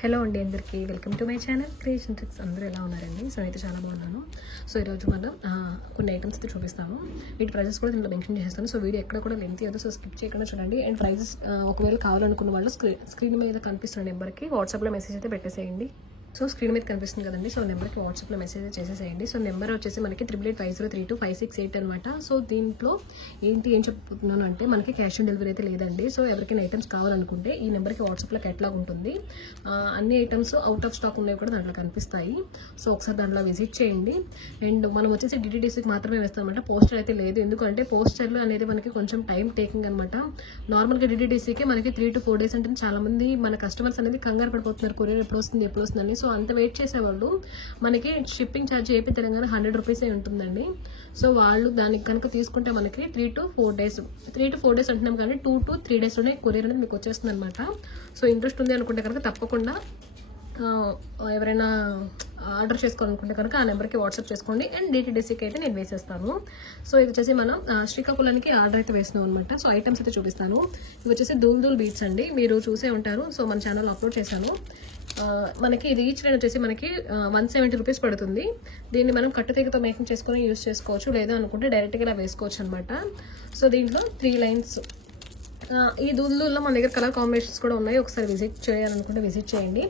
Hello అండి అందరికీ welcome to my channel creation tricks. అందరూ ఎలా ఉన్నారండి? సో అయితే చాలా బాగున్నాను. సో ఈరోజు మనం కొన్ని ఐటమ్స్ అయితే చూపిస్తాము. వీటి ప్రైజెస్ కూడా దీంట్లో మెన్షన్ చేస్తాను. సో వీడియో ఎక్కడ కూడా లెంత్ అవ్వదు, సో స్కిప్ చేయకుండా చూడండి. అండ్ ప్రైజెస్ ఒకవేళ కావాలనుకున్న వాళ్ళు స్క్రీన్ మీద కనిపిస్తున్న నెంబర్కి వాట్సాప్లో మెసేజ్ అయితే పెట్టేసేయండి. సో స్క్రీన్ మీద కనిపిస్తుంది కదండి, సో నెంబర్కి వాట్సాప్లో మెసేజ్ చేసేసేయండి. సో నెంబర్ వచ్చేసి మనకి 8850322568 అనమాట. సో దీంట్లో ఏం చెప్తున్నాను అంటే మనకి క్యాష్ ఆన్ డెలివరీ అయితే లేదండి. సో ఎవరికైనా ఐటమ్స్ కావాలనుకుంటే ఈ నెంబర్కి వాట్సాప్లో కేటలాగ్ ఉంటుంది. అన్ని ఐటమ్స్ అవుట్ ఆఫ్ స్టాక్ ఉన్నవి కూడా దాంట్లో కనిపిస్తాయి. సో ఒకసారి దాంట్లో విజిట్ చేయండి. అండ్ మనం వచ్చేసి డిటీడీసీకి మాత్రమే వేస్తాం అనమాట. పోస్టర్ అయితే లేదు, ఎందుకంటే పోస్టర్లు అనేది మనకి కొంచెం టైం టేకింగ్ అనమాట. నార్మల్గా డిటీడీసీకి మనకి 3 to 4 days అంటే చాలా మంది మన కస్టమర్స్ అనేది కంగారు పడిపోతున్నారు, కొరియర్ ఎప్పుడు వస్తుందని. సో అంత వెయిట్ చేసేవాళ్ళు మనకి షిప్పింగ్ ఛార్జ్ ఏపీ తెలంగాణ 100 రూపీసే ఉంటుందండి. సో వాళ్ళు దానికి కనుక తీసుకుంటే మనకి 3 to 4 days అంటున్నాం, కానీ 2 to 3 daysలోనే కొరియర్ అనేది మీకు వచ్చేస్తుంది అనమాట. సో ఇంట్రెస్ట్ ఉంది అనుకుంటే కనుక తప్పకుండా ఎవరైనా ఆర్డర్ చేసుకోవాలనుకుంటే కనుక ఆ నెంబర్కి వాట్సాప్ చేసుకోండి. అండ్ డిటీడీసీకి అయితే నేను వేసేస్తాను. సో ఇది వచ్చేసి మనం శ్రీకాకుళానికి ఆర్డర్ అయితే వేస్తున్నాం అనమాట. సో ఐటమ్స్ అయితే చూపిస్తాను. ఇవి వచ్చేసి దూల్ బీట్స్ అండి, మీరు చూసే ఉంటారు. సో మన ఛానల్లో అప్లోడ్ చేశాను. మనకి ఇది ఈచ్ లైన్ వచ్చేసి మనకి 170 రూపీస్ పడుతుంది. దీన్ని మనం కట్టుతీగతో మేకింగ్ చేసుకొని యూజ్ చేసుకోవచ్చు, లేదా అనుకుంటే డైరెక్ట్గా ఇలా వేసుకోవచ్చు అనమాట. సో దీంట్లో 3 లైన్స్. ఈ దూల్లో మన దగ్గర కలర్ కాంబినేషన్స్ కూడా ఉన్నాయి, ఒకసారి విజిట్ చేయాలనుకుంటే విజిట్ చేయండి.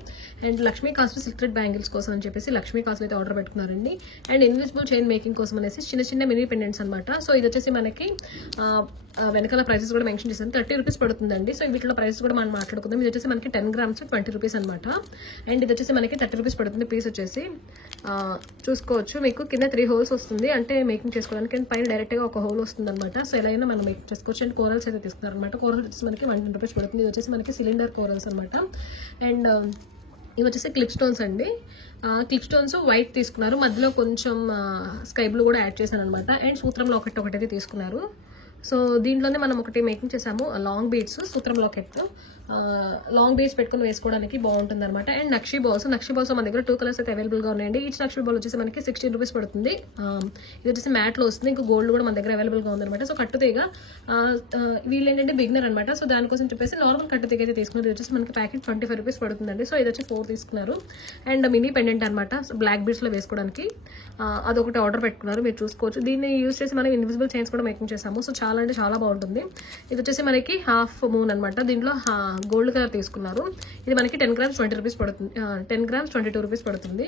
And Lakshmi cast silk thread bangles కోసం అని చెప్పేసి లక్ష్మీ కాస్ట్ అయితే ఆర్డర్ పెట్టుకున్నారండి. అండ్ ఇన్విజిబుల్ చైన్ మేకింగ్ కోసం అనేసి చిన్న మినీ పెండెంట్స్ అనమాట. సో ఇది వచ్చేసి మనకి వెనకాల ప్రైసెస్ కూడా మెన్షన్ చేశాను, 30 రూపీస్ పడుతుందండి. సో వీటిలో ప్రైసెస్ కూడా మనం మాట్లాడుకుందాం. ఇది వచ్చేసి మనకి 10 grams 20 రూపీస్ అనమాట. అండ్ ఇది వచ్చేసి మనకి 30 రూపీస్ పడుతుంది పీస్ వచ్చేసి. చూసుకోవచ్చు, మీకు కింద 3 holes వస్తుంది, అంటే మేకింగ్ చేసుకోవడానికి. అండ్ పైన డైరెక్ట్గా ఒక హోల్ వస్తుంది అనమాట. సో ఎలా అయినా మనం మేకింగ్ చేసుకోవచ్చు. అండ్ కోరల్స్ అయితే తీసుకున్నారు అనమాట. కోరల్స్ వచ్చేసి మనకి 110 రూపీస్ పడుతుంది. ఇది వచ్చేసి మనకి సిలిండర్ కోరల్స్ అనమాట. అండ్ ఇవి వచ్చేసి క్లిప్ స్టోన్స్ అండి. క్లిప్ స్టోన్స్ వైట్ తీసుకున్నారు, మధ్యలో కొంచెం స్కై బ్లూ కూడా యాడ్ చేశాను అనమాట. అండ్ సూత్రంలో ఒకటి తీసుకున్నారు. సో దీంట్లోనే మనం ఒకటి మేకింగ్ చేసాము, లాంగ్ బీడ్స్ సూత్రం లాకెట్. లాంగ్ బీడ్స్ పెట్టుకుని వేసుకోవడానికి బాగుంటుంది అనమాట. అండ్ నక్షీ బాల్స్ మన దగ్గర 2 కలర్స్ అయితే అవైలబుల్గా ఉన్నాయండి. ఈచ్ నక్షీ బాల్ వచ్చేసి మనకి 16 రూపీస్ పడుతుంది. ఇది వచ్చేసి మ్యాట్లో వస్తుంది, ఇంకా గోల్డ్ కూడా మన దగ్గర అవైలబుల్గా ఉందన్నమాట. సో కట్టుతీగ వీళ్ళు ఏంటంటే బిగినర్ అనమాట. సో దానికోసం చెప్పేసి నార్మల్ కట్టుతీగ అయితే తీసుకున్నారు. ఇది వచ్చేసి మనకి ప్యాకెట్ 25 రూపీస్ పడుతుందండి. సో ఇది వచ్చి 4 తీసుకున్నారు. అండ్ మినీ పెండెంట్ అనమాట, బ్లాక్ బీడ్స్లో వేసుకోవడానికి అదొకటి ఆర్డర్ పెట్టుకున్నారు, మీరు చూసుకోవచ్చు. దీన్ని యూజ్ చేసి మనం ఇన్విజిబుల్ చైన్స్ కూడా మేకింగ్ చేసాము. సో చాలా అంటే చాలా బాగుంటుంది. ఇది వచ్చేసి మనకి హాఫ్ మూన్ అనమాట. దీంట్లో గోల్డ్ కలర్ తీసుకున్నారు. ఇది మనకి 10 grams 20 రూపీస్ పడుతుంది, 10 grams 22 రూపీస్ పడుతుంది.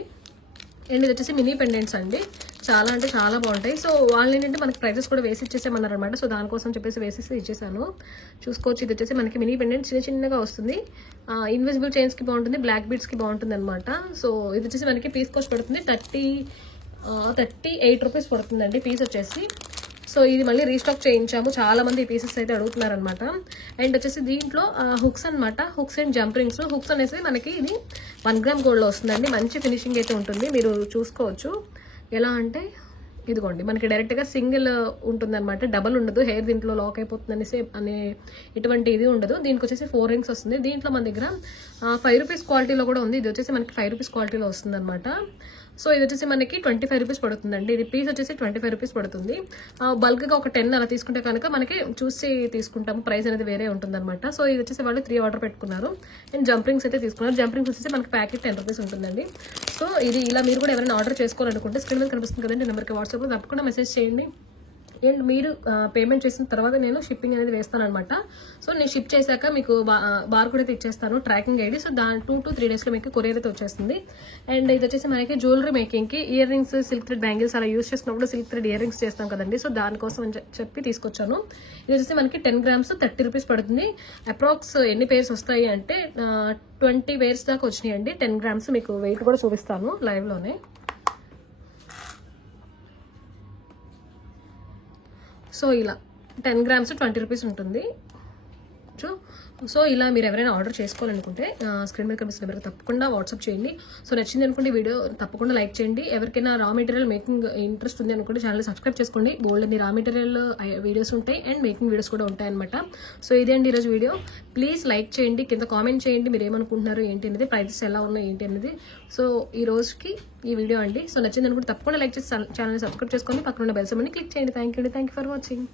అండ్ ఇది వచ్చేసి మినీ పెండెంట్స్ అండి, చాలా అంటే చాలా బాగుంటాయి. సో వాళ్ళు ఏంటంటే మనకి ప్రైజెస్ కూడా వేసి ఇచ్చేసామన్నారు అనమాట. సో దానికోసం చెప్పేసి వేసేసి ఇచ్చేసాను, చూసుకోవచ్చు. ఇది వచ్చేసి మనకి మినీ పెండెంట్ చిన్నగా వస్తుంది. ఇన్విజిబుల్ చైన్స్కి బాగుంటుంది, బ్లాక్ బీడ్స్కి బాగుంటుంది అనమాట. సో ఇది వచ్చేసి మనకి పీస్ కాస్ట్ పడుతుంది 38 రూపీస్ పడుతుందండి పీస్ వచ్చేసి. సో ఇది మళ్ళీ రీస్టాక్ చేయించాము, చాలా మంది ఈ పీసెస్ అయితే అడుగుతున్నారనమాట. అండ్ వచ్చేసి దీంట్లో హుక్స్ అనమాట, hooks and jump rings. Hooks అనేసి మనకి ఇది 1 gram గోల్డ్లో వస్తుందండి. మంచి ఫినిషింగ్ అయితే ఉంటుంది, మీరు చూసుకోవచ్చు. ఎలా అంటే ఇదిగోండి, మనకి డైరెక్ట్గా సింగిల్ ఉంటుంది అనమాట, డబల్ ఉండదు. హెయిర్ దీంట్లో లాక్ అయిపోతుంది అనే ఎటువంటి ఇది ఉండదు. దీనికి వచ్చేసి 4 rings వస్తుంది. దీంట్లో మన దగ్గర 5 రూపీస్ క్వాలిటీలో కూడా ఉంది. ఇది వచ్చేసి మనకి 5 రూపీస్ క్వాలిటీలో వస్తుంది అనమాట. సో ఇది వచ్చేసి మనకి 25 రూపీస్ పడుతుందండి. ఇది పీస్ వచ్చేసి 25 రూపీస్ పడుతుంది. బల్క్గా ఒక 10 అలా తీసుకుంటే కనుక మనకి చూసి తీసుకుంటాము, ప్రైస్ అనేది వేరే ఉంటుంది అనమాట. సో ఇది వచ్చేసి వాళ్ళు 3 ఆర్డర్ పెట్టుకున్నారు. అండ్ జంప్ రింగ్స్ అయితే తీసుకున్నారు. జంప్ రింగ్స్ వచ్చేసి మనకి ప్యాకెట్ 10 రూపీస్ ఉంటుందండి. సో ఇది ఇలా మీరు కూడా ఎవరైనా ఆర్డర్ చేసుకోవాలనుకుంటే స్క్రీన్ మీద కనిపిస్తుంది కదండి నెంబర్కి వాట్సాప్లో తప్పకుండా మెసేజ్ చేయండి. అండ్ మీరు పేమెంట్ చేసిన తర్వాత నేను షిప్పింగ్ అనేది వేస్తాను అనమాట. సో నేను షిప్ చేశాక మీకు బార్ కూడా అయితే ఇచ్చేస్తాను, ట్రాకింగ్ ఐడి. సో 2 to 3 daysలో మీకు కొరియర్ అయితే వచ్చేస్తుంది. అండ్ ఇది వచ్చేసి మనకి జ్యువెలరీ మేకింగ్కి earrings, silk thread bangles అలా యూజ్ చేసినప్పుడు సిల్క్ థ్రెడ్ ఇయర్ రింగ్స్ చేస్తాం కదండి. సో దానికోసం అని చెప్పి తీసుకొచ్చాను. ఇది వచ్చేసి మనకి 10 grams 30 రూపీస్ పడుతుంది. అప్రాక్స్ ఎన్ని పేర్స్ వస్తాయి అంటే 20 పేర్స్ దాకా వచ్చినాయండి. 10 grams మీకు వెయిట్ కూడా చూపిస్తాను లైవ్లోనే. సో ఇలా 10 grams 20 రూపీస్ ఉంటుంది. సో ఇలా మీరు ఎవరైనా ఆర్డర్ చేసుకోవాలనుకుంటే స్క్రీన్ మీద కనిపిస్తున్న నెంబర్కి తప్పకుండా వాట్సాప్ చేయండి. సో నచ్చింది అనుకుంటే వీడియో తప్పకుండా లైక్ చేయండి. ఎవరికైనా రా మెటీరియల్ మేకింగ్ ఇంట్రెస్ట్ ఉంది అనుకుంటే ఛానల్ సబ్స్క్రైబ్ చేసుకోండి. గోల్డ్ అని రా మెటీరియల్ వీడియోస్ ఉంటాయి అండ్ మేకింగ్ వీడియోస్ కూడా ఉంటాయి అనమాట. సో ఇదే అండి ఈరోజు వీడియో. ప్లీజ్ లైక్ చేయండి, కింద కామెంట్ చేయండి మీరు ఏమనుకుంటున్నారు ఏంటి అనేది, ప్రైజెస్ ఎలా ఉన్నాయి ఏంటి అనేది. సో ఈ రోజుకి ఈ వీడియో అండి. సో నచ్చింది అనుకుంటే తప్పకుండా లైక్ చేసి ఛానల్ సబ్స్క్రైబ్ చేసుకొని పక్కన ఉన్న బెల్ సింబల్ని క్లిక్ చేయండి. Thank you for watching.